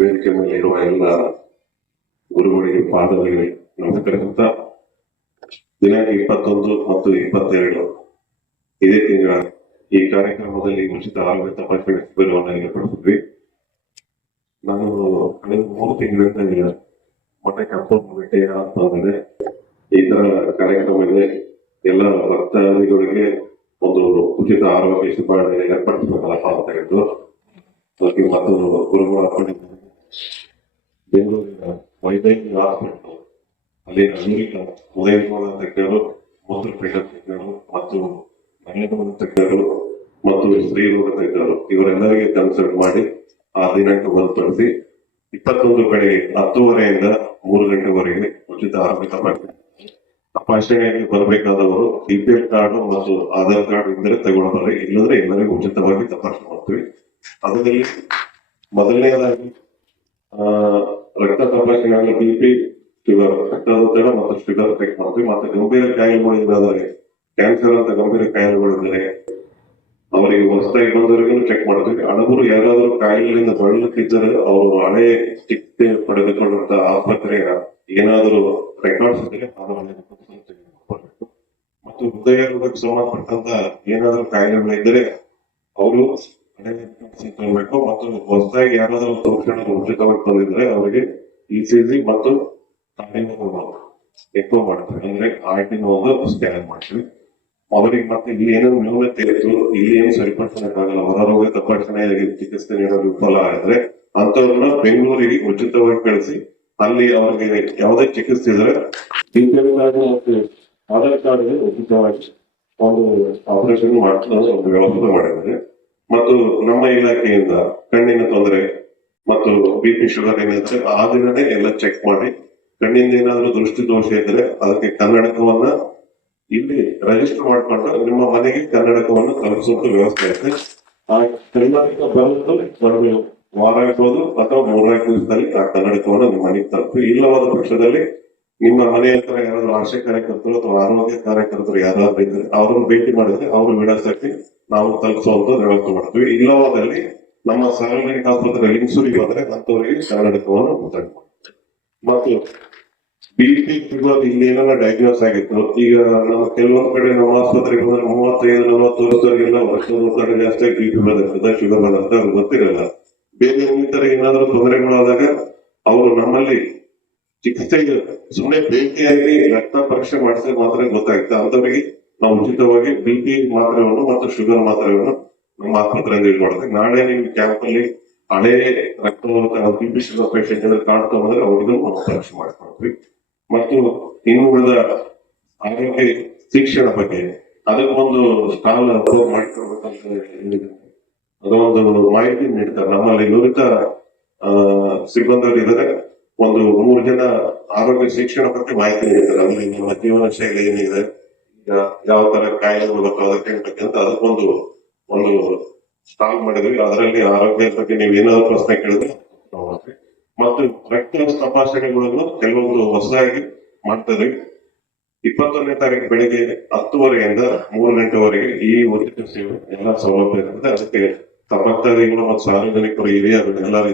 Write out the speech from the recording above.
ವೇದಿಕೆ ಮೇಲೆ ಇರುವ ಎಲ್ಲ ಗುರುಗಳಿಗೆ ಪಾದಗಳಿಗೆ ನಮಸ್ಕರಿಸುತ್ತ, ದಿನಾಂಕ ಇಪ್ಪತ್ತೊಂದು ಮತ್ತು ಇಪ್ಪತ್ತೆರಡು ಇದೇ ತಿಂಗಳ ಈ ಕಾರ್ಯಕ್ರಮದಲ್ಲಿ ಉಚಿತ ಆರೋಗ್ಯ ತಪಾಸಣೆ ಶಿಬಿರವನ್ನು ಏರ್ಪಡಿಸಿದ್ವಿ. ನಾನು ಕಳೆದ ಮೂರು ತಿಂಗಳಿಂದ ಮಠಕ್ಕೆ ಅಪ್ಪನ ಅಂತ ಅಂತಂದ್ರೆ ಈ ತರ ಕಾರ್ಯಕ್ರಮ ಇದೆ. ಎಲ್ಲ ಭಕ್ತಾದಿಗಳಿಗೆ ಒಂದು ಉಚಿತ ಆರೋಗ್ಯ ಶಿಬಿರ ಏರ್ಪಡಿಸಬೇಕಲ್ಲಪ್ಪ ಅಂತ ಹೇಳಿದ್ರು. ಅದಕ್ಕೆ ಮತ್ತು ಗುರುಗಳು ಅಪ್ಪಣೆ ಬೆಂಗಳೂರಿನ ವೈದ್ಯಕೀಯ ಆಸ್ಪೆಟ್ಲು ಅಲ್ಲಿ ಅಮೆರಿಕ ಉದಯಪುರ ತಜ್ಞರು ಮೂತ್ರಪಿಂಡ ತಜ್ಞರು ಮತ್ತು ಮಹಿಳೆಗಳ ತಜ್ಞರು ಮತ್ತು ಸ್ತ್ರೀರೋಗ ತಜ್ಞರು ಇವರೆಲ್ಲರಿಗೆ ಕನ್ಸಲ್ಟ್ ಮಾಡಿ ಆ ದಿನಾಂಕ ಹೊರತುಪಡಿಸಿ ಇಪ್ಪತ್ತೊಂದು ಕಡೆ ಹತ್ತುವರೆಯಿಂದ ಮೂರು ಗಂಟೆವರೆಗೆ ಉಚಿತ ಆರಂಭಿಕ ಮಾಡ್ತೀವಿ ತಪಾಸಣೆಗೆ ಬರಬೇಕಾದವರು ಬಿಪಿಎಲ್ ಕಾರ್ಡ್ ಮತ್ತು ಆಧಾರ್ ಕಾರ್ಡ್ ಇದ್ದರೆ ತಗೊಂಡ್ಬರ್ರಿ ಇಲ್ಲದ್ರೆ ಎಲ್ಲರಿಗೂ ಉಚಿತವಾಗಿ ತಪಾಸಣೆ ಮಾಡ್ತೀವಿ ಅದರಲ್ಲಿ ಮೊದಲನೇದಾಗಿ ರಕ್ತ ತಪಾಸಣೆ ಬಿಪಿ ಶುಗರ್ ರಕ್ತದೊತ್ತಡ ಮತ್ತು ಶುಗರ್ ಚೆಕ್ ಮಾಡ್ತೀವಿ. ಮತ್ತೆ ಗಂಭೀರ ಕಾಯಿಲೆಗಳಿದ್ರೆ ಕ್ಯಾನ್ಸರ್ ಅಂತ ಗಂಭೀರ ಕಾಯಿಲೆಗಳಿದ್ದರೆ, ಅವರಿಗೆ ಹೊಸದಾಗಿ ಬಂದವರಿಗೂ ಚೆಕ್ ಮಾಡ್ತೀವಿ. ಹಳಬರು ಯಾರಾದರೂ ಕಾಯಿಲೆಯಿಂದ ಬಳಲುತ್ತಿದ್ದರೆ, ಅವರು ಹಳೆ ಚಿಕಿತ್ಸೆ ಪಡೆದುಕೊಂಡಂತ ಆಸ್ಪತ್ರೆಯ ಏನಾದರೂ ರೆಕಾರ್ಡ್ಸ್ ಇದ್ದರೆ ಮತ್ತು ಹೃದಯ ರೋಗಕ್ಕೆ ಸಂಬಂಧಪಟ್ಟಂತ ಏನಾದರೂ ಕಾಯಿಲೆಗಳಿದ್ದರೆ, ಅವರು ತಗೊಳ್ಬೇಕು ಮತ್ತು ಹೊಸದಾಗಿ ಯಾರಾದರೂ ತಕ್ಷಣ ಉಚಿತವಾಗಿ ಬಂದಿದ್ರೆ ಅವರಿಗೆ ಜಿ ಮತ್ತು ಎಕೋ ಮಾಡ್ತೀವಿ ಅಂದ್ರೆ ಆರ್ಟಿನ ಹೋಗೋದು ಸ್ಕ್ಯಾನ್ ಮಾಡ್ತೀವಿ. ಅವರಿಗೆ ಮತ್ತೆ ಇಲ್ಲಿ ಏನೋ ನ್ಯೂನತೆ ಇತ್ತು. ಇಲ್ಲಿ ಏನು ಹೊರ ಹೊರರೋಗ ತಪಾಸಣೆ ಚಿಕಿತ್ಸೆ ನೀಡಲು ವಿಫಲ ಆದ್ರೆ ಅಂತವ್ರನ್ನ ಬೆಂಗಳೂರಿಗೆ ಉಚಿತವಾಗಿ ಕಳಿಸಿ ಅಲ್ಲಿ ಅವ್ರಿಗೆ ಯಾವುದೇ ಚಿಕಿತ್ಸೆ ಇದ್ರೆ ಆಧಾರ್ ಕಾರ್ಡ್ ಉಚಿತವಾಗಿ ಒಂದು ಆಪರೇಷನ್ ಮಾಡ್ತಾರೆ ಒಂದು ವ್ಯವಸ್ಥೆ ಮಾಡಿದ್ದಾರೆ. ಮತ್ತು ನಮ್ಮ ಇಲಾಖೆಯಿಂದ ಕಣ್ಣಿನ ತೊಂದರೆ ಮತ್ತು ಬಿ ಪಿ ಶುಗರ್ ಏನಿದ್ರೆ ಆ ದಿನನೇ ಎಲ್ಲ ಚೆಕ್ ಮಾಡಿ. ಕಣ್ಣಿಂದ ಏನಾದ್ರೂ ದೃಷ್ಟಿ ದೋಷ ಇದ್ರೆ ಅದಕ್ಕೆ ಕನ್ನಡಕವನ್ನ ಇಲ್ಲಿ ರಿಜಿಸ್ಟರ್ ಮಾಡ್ಕೊಂಡು ನಿಮ್ಮ ಮನೆಗೆ ಕನ್ನಡಕವನ್ನು ತಲುಪಿಸುವಂತ ವ್ಯವಸ್ಥೆ ಐತೆ. ಆ ಕನ್ನಡಕ ಬಂದು ಒಂದು ವಾರ ಆಗ್ಬೋದು ಅಥವಾ ಮೂರ್ನಾಲ್ಕು ದಿವಸದಲ್ಲಿ ಆ ಕನ್ನಡಕವನ್ನು ನಿಮ್ಮ ಮನೆಗೆ ತಲುಪಿ. ಇಲ್ಲವಾದ ಪಕ್ಷದಲ್ಲಿ ನಿಮ್ಮ ಮನೆ ಹತ್ರ ಯಾರಾದ್ರೂ ಆಶಾ ಕಾರ್ಯಕರ್ತರು ಅಥವಾ ಆರೋಗ್ಯ ಕಾರ್ಯಕರ್ತರು ಯಾರಾದ್ರೂ ಇದ್ರೆ ಅವ್ರನ್ನ ಭೇಟಿ ಮಾಡಿದ್ರೆ ಅವ್ರ ವಿಳಾಸಕ್ಕೆ ನಾವು ತಲುಪಿಸುವಂತ ವ್ಯವಸ್ಥೆ ಮಾಡ್ತೀವಿ. ಇಲ್ಲವಾದಲ್ಲಿ ನಮ್ಮ ಸಾರ್ವಜನಿಕ ಆಸ್ಪತ್ರೆ ಲಿಂಗ್ಸೂರಿಗೆ ಹೋದ್ರೆ ಅಂತವರಿಗೆ ಕನ್ನಡಕವನ್ನು ಮಾತಾಡ್ತೀವಿ ಮತ್ತು ಬಿಪಿ ಪಿ ಇಲ್ಲಿ ಏನಾರ ಡಯಾಗ್ನೋಸ್ ಆಗಿತ್ತು. ಈಗ ನಮ್ಮ ಕೆಲವೊಂದು ಕಡೆ ನಮ್ಮ ಆಸ್ಪತ್ರೆಗೆ ಬಂದ್ರೆ ಮೂವತ್ತೈದು ನಲವತ್ತು ವರ್ಷದವರಿಗೆಲ್ಲ ವರ್ಷದ ಒತ್ತಡ ಜಾಸ್ತಿ ಬಿಪಿ ಬಂದಿರ್ತದೆ ಶುಗರ್ ಬಂದಿರ್ತದೆ, ಅವ್ರಿಗೆ ಗೊತ್ತಿರಲ್ಲ. ಬೇರೆ ಇನ್ನಿತರ ಏನಾದರೂ ತೊಂದರೆಗಳಾದಾಗ ಅವರು ನಮ್ಮಲ್ಲಿ ಚಿಕಿತ್ಸೆಗೆ ಸುಮ್ಮನೆ ಬೇಕಿಯಾಗಿ ರಕ್ತ ಪರೀಕ್ಷೆ ಮಾಡಿಸಿದ್ರೆ ಮಾತ್ರ ಗೊತ್ತಾಗುತ್ತೆ. ಅಂತವರಿಗೆ ನಾವು ಉಚಿತವಾಗಿ ಬಿಪಿ ಮಾತ್ರೆಗಳನ್ನು ಮತ್ತು ಶುಗರ್ ಮಾತ್ರೆಗಳನ್ನು ನಮ್ಮ ಆಸ್ಪತ್ರೆಯಿಂದ ಯೂಸ್ ಮಾಡ್ತೀವಿ ನಾಳೆ ನಿಮ್ ಕ್ಯಾಂಪ್ ಅಲ್ಲಿ ಹಳೆ ರಕ್ತ ಬಿಪಿ ಶುಗರ್ ಪೇಷಂಟ್ ಏನಾದ್ರು ಕಾರ್ಡ್ ತಗೊಂಡ್ರೆ ಅವ್ರಿಗೂ ನಾವು ಪರೀಕ್ಷೆ ಮಾಡ್ಕೊಳ್ತೀವಿ ಮತ್ತು ಇನ್ನು ಉಳಿದ ಆರೋಗ್ಯ ಶಿಕ್ಷಣ ಬಗ್ಗೆ ಅದಕ್ಕೊಂದು ಸ್ಟಾಲ್ ಮಾಡಿಕೊಡ್ಬೇಕಂತ ಹೇಳಿದ್ದೀನಿ ಅದೊಂದು ಮಾಹಿತಿ ನೀಡ್ತಾರೆ. ನಮ್ಮಲ್ಲಿ ನುರಿತ ಸಿಬ್ಬಂದಿ ಇದ್ದಾರೆ. ಒಂದು ಮೂರು ಜನ ಆರೋಗ್ಯ ಶಿಕ್ಷಣ ಬಗ್ಗೆ ಮಾಹಿತಿ ನೀಡ್ತಾರೆ. ಅಂದ್ರೆ ನಿಮ್ಮ ಜೀವನ ಶೈಲಿ ಏನಿದೆ ಯಾವ ತರ ಕಾಯಿಲೆಗಳು ಬರ್ತಾವೆ ಅದಕ್ಕೆ ಅಂತ ಅದಕ್ಕೊಂದು, ಒಂದು ಸ್ಟಾಲ್ ಮಾಡಿದ್ವಿ. ಅದರಲ್ಲಿ ಆರೋಗ್ಯದ ಬಗ್ಗೆ ನೀವು ಏನಾದ್ರು ಪ್ರಶ್ನೆ ಕೇಳಿದ್ರೆ. ಮತ್ತು ರಕ್ತ ತಪಾಸಣೆಗಳನ್ನು ಕೆಲವೊಂದು ಹೊಸದಾಗಿ ಮಾಡ್ತದೆ ಇಪ್ಪತ್ತೊಂದನೇ ತಾರೀಕು ಬೆಳಿಗ್ಗೆ ಹತ್ತುವರೆಯಿಂದ ಮೂರು ಗಂಟೆವರೆಗೆ ಈ ಉಚಿತ ಸೇವೆ, ಎಲ್ಲ ಸೌಲಭ್ಯ ಇರ್ತದೆ ಅದಕ್ಕೆ ಭಕ್ತಾದಿಗಳು ಮತ್ತು ಸಾರ್ವಜನಿಕರು ಹಿರಿಯರು ಎಲ್ಲರೂ